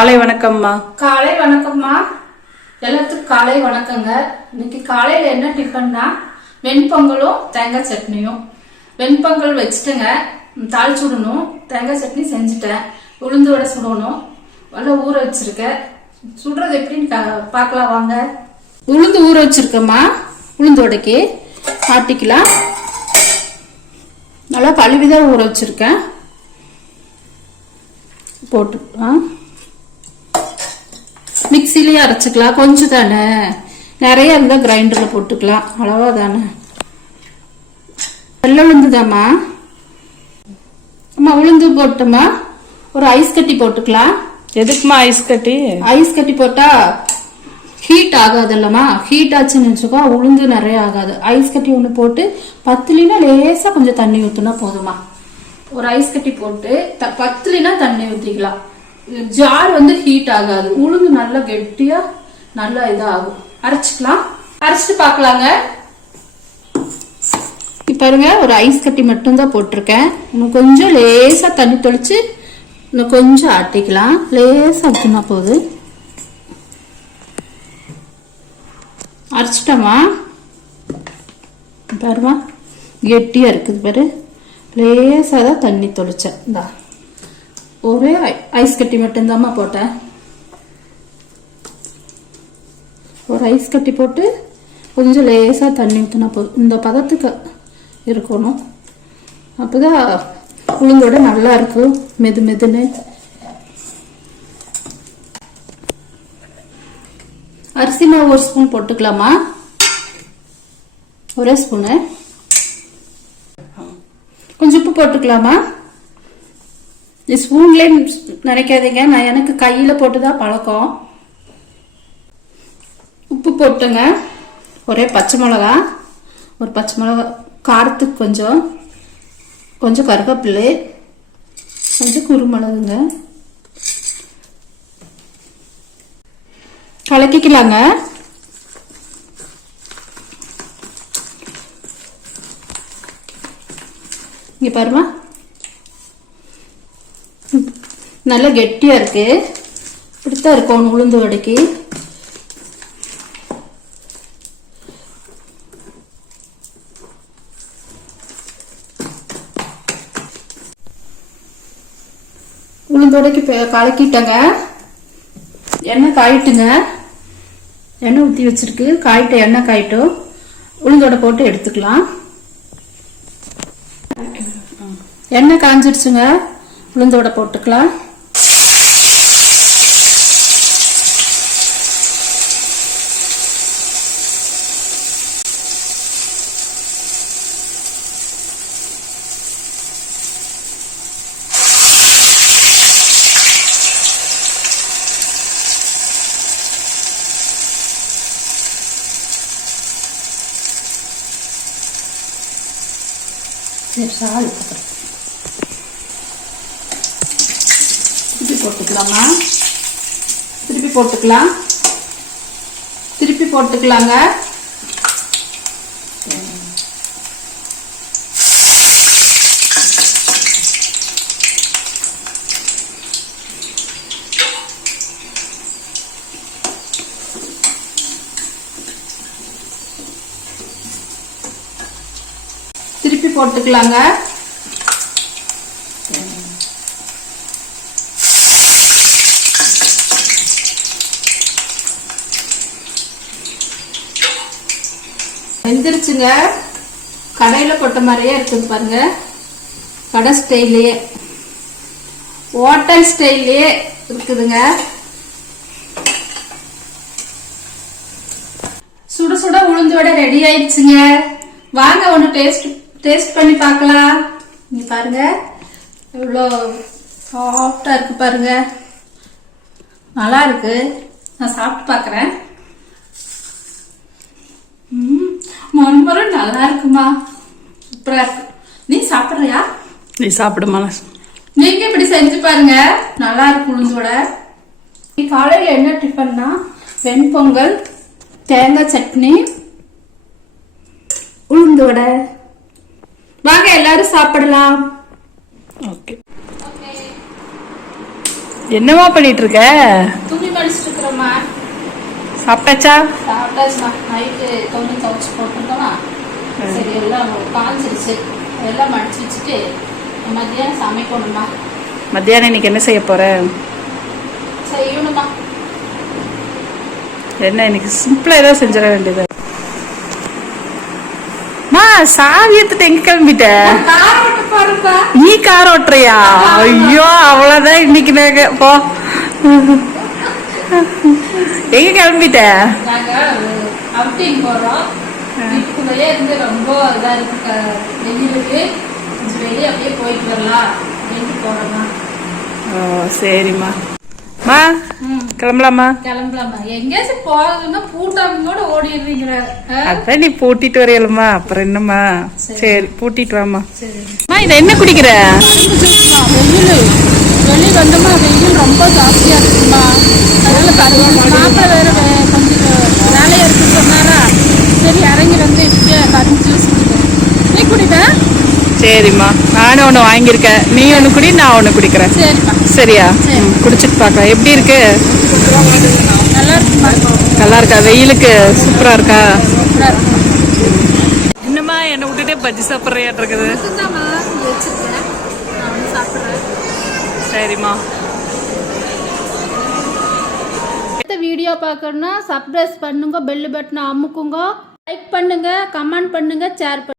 காலை வணக்கம்மா. காலை வணக்கம்மா. எல்லாத்துக்கும் காலை வணக்கங்க. இன்னைக்கு காலையில என்ன டிஃபன்னா வெண்பொங்கலும் தேங்காய் சட்னியும். வெண்பொங்கல் வச்சுட்டேங்க, தாளிச்சு விடணும். தேங்காய் சட்னி செஞ்சுட்டேன். உளுந்து வடை சுடணும், நல்லா ஊற வச்சிருக்கேன். சுடுறது எப்படின்னு பார்க்கலாம் வாங்க. உளுந்து ஊற வச்சிருக்கேம்மா. உளுந்து வடைக்கு ஆட்டிக்கலாம். நல்லா கழுவிதான் ஊற வச்சிருக்கேன். போட்டுக்கலாம். மிக்சிலேயே அரைச்சிக்கலாம். கொஞ்சம் தானே, நிறைய இருந்தால் கிரைண்டரில் போட்டுக்கலாம். அளவா தானே. வெள்ளை உளுந்து தாம்மா. அம்மா உளுந்து போட்டோமா, ஒரு ஐஸ் கட்டி போட்டுக்கலாம். எதுக்குமா ஐஸ் கட்டி? ஐஸ் கட்டி போட்டா ஹீட் ஆகாது இல்லம்மா. ஹீட் ஆச்சுன்னு வச்சுக்கோ, உளுந்து நிறைய ஆகாது. ஐஸ் கட்டி ஒன்று போட்டு பத்துலினா லேசா கொஞ்சம் தண்ணி ஊற்றுனா போதுமா. ஒரு ஐஸ் கட்டி போட்டு பத்துலினா தண்ணி ஊற்றிக்கலாம். ஜார் ஹீட் ஆகாது. உளுந்து நல்லா கெட்டியா நல்லா இதாகும். அரைச்சிக்கலாம். அரைச்சிட்டு பார்க்கலாங்க. பாருங்க, ஒரு ஐஸ் கட்டி மட்டும்தான் போட்டிருக்கேன். இன்னும் கொஞ்சம் லேசா தண்ணி தெளிச்சு இன்னும் கொஞ்சம் ஆட்டிக்கலாம். லேசா ஊற்றினா போகுது. அரைச்சிட்டோமா. பாருமா, கெட்டியா இருக்குது பாரு. லேசா தான் தண்ணி தொளிச்சேன். இந்தா ஒரே ஐஸ் கட்டி மட்டும்தாம்மா போட்டேன். ஒரு ஐஸ் கட்டி போட்டு கொஞ்சம் லேசா தண்ணி ஊற்றினா போதும். இந்த பதத்துக்கு இருக்கணும். அப்போதான் உளுந்தோட நல்லா இருக்கும், மெது மெதுன்னு. அரிசி மாவு ஒரு ஸ்பூன் போட்டுக்கலாமா. ஒரே ஸ்பூனு. கொஞ்சம் உப்பு போட்டுக்கலாமா. ஸ்பூன்லேயே நினைக்காதீங்க, நான் எனக்கு கையில் போட்டுதான் பழக்கம். உப்பு போட்டுங்க. ஒரே பச்சை மிளகா, ஒரு பச்சை மிளகா காரத்துக்கு கொஞ்சம் கொஞ்சம் கருவேப்பிலை, கொஞ்சம் குருமிளகுங்க. கலக்கிக்கலாங்க. இங்க பாருமா, நல்லா கெட்டியா இருக்கு. இப்படித்தான் இருக்கும் உளுந்து வடைக்கு. உளுந்து வடைக்கு கலக்கிட்டங்க. எண்ணெய் காயிட்டுங்க. எண்ணெய் ஊற்றி வச்சிருக்கு. காயிட்ட எண்ணெய் காயிட்டும். உளுந்தோட போட்டு எடுத்துக்கலாம். எண்ணெய் காஞ்சிடுச்சுங்க. உளுந்தோட போட்டுக்கலாம். திருப்பி போட்டுக்கலாமா. திருப்பி போட்டுக்கலாம். திருப்பி போட்டுக்கலாங்க. திருப்பி போட்டுக்கலாங்க. வெந்துருச்சுங்க. கடையில போட்ட மாதிரியே இருக்குது பாருங்க. கடை ஸ்டைல்லையே, ஹோட்டல் ஸ்டைல்லையே இருக்குதுங்க. சுட சுட உளுந்து வடை ரெடி ஆயிடுச்சுங்க. வாங்க ஒன்று டேஸ்ட் பண்ணி பார்க்கலாம். நீ பாருங்க, எவ்வளோ சாஃப்டா இருக்கு பாருங்க. நல்லா இருக்கு. நான் சாப்பிட்டு பார்க்குறேன். மறுபடியும் நல்லா இருக்குமா. சூப்பரா இருக்கு. நீ சாப்பிட்றியா? நீ சாப்பிடுமா. நீங்க இப்படி செஞ்சு பாருங்க, நல்லா இருக்கு உளுந்து வடை. காலையில என்ன டிஃபன்னா வெண்பொங்கல், தேங்காய் சட்னி, உளுந்து வடை. வாங்க எல்லாரும் சாப்பிடலாம். ஓகே. என்னம்மா பண்ணிட்டு இருக்க? துணி மடிச்சிட்டு இருக்கிறோம்மா. சாப்பிட்டாச்சா? சாப்பிட்டாச்சுமா. நைட்டு துணி துவைச்சு போட்டுருந்தோமா, சரி எல்லாம் காஞ்சிருச்சு, எல்லாம் மடிச்சு வச்சுட்டு மதியானம் சமைக்கணுமா. மத்தியானம் இன்னைக்கு என்ன செய்ய போற? செய்யணுமா. என்ன இன்னைக்கு சிம்பிளா ஏதாவது செஞ்சிட வேண்டியது. மா சாவி எடுத்துட்டு எங்க கிளம்பிட்ட? காரம் விட்டு பாருப்பா. நீ கார் ஓட்டுறியா? ஐயோ அவ்வளவுதான் இன்னைக்கு நாங்க போ. எங்க கிளம்பிட்ட? நாங்க அவுட்டிங் போறோம். வீட்டுக்குள்ளேயே இருந்து ரொம்ப இதா இருக்கு, வெயிலுக்கு கொஞ்சம் வெளியே அப்படியே போயிட்டு வரலாம் அப்படின்ட்டு போறோம்மா. ஓ சரிம்மா. மா கிளம்பலாமா? கிளம்பலாமா. எங்கேயாச்சும் போகணும்னா பூட்டாமோட ஓடிடுறீங்க. அதான் நீ பூட்டிட்டு வரையலம்மா, அப்புறம் என்னம்மா? சரி பூட்டிட்டு வாமா. சரி. இதை என்ன குடிக்கிற? வெயில் வெளியே வந்தோமா, வெயில் ரொம்ப ஜாஸ்தியா இருக்குமா, அதனால மாப்பிள்ளை வேற கொஞ்சம் வேலையா இருக்குன்னு சொன்னாரா, சரி இறங்கி வந்து கரும்பு ஜூஸ் குடிக்கிறேன். நீ குடிப்ப? சரிம்மா, நானும் ஒன்று வாங்கியிருக்கேன், நீ ஒன்று குடி, நான் ஒன்று குடிக்கிறேன். சரிப்பா. சரியா? குடிச்சிட்டு பார்க்கலாம் எப்படி இருக்கு. நல்லா இருக்குமா? நல்லா இருக்கா? வெயிலுக்கு சூப்பரா இருக்கா? சூப்பரா இருக்கு. என்னம்மா என்னை விட்டுட்டே பஜ்ஜி சாப்பிட்றியாட்டு இருக்குது. வச்சிருக்கேன், நான் வந்து சாப்பிட்றேன். சரிம்மா. அடுத்த வீடியோ பார்க்கணும்னா சப்ஸ்கிரைப் பண்ணுங்க, பெல் பட்டனை அமுக்குங்க, லைக் பண்ணுங்க, கமெண்ட் பண்ணுங்க, ஷேர் பண்ணுங்க.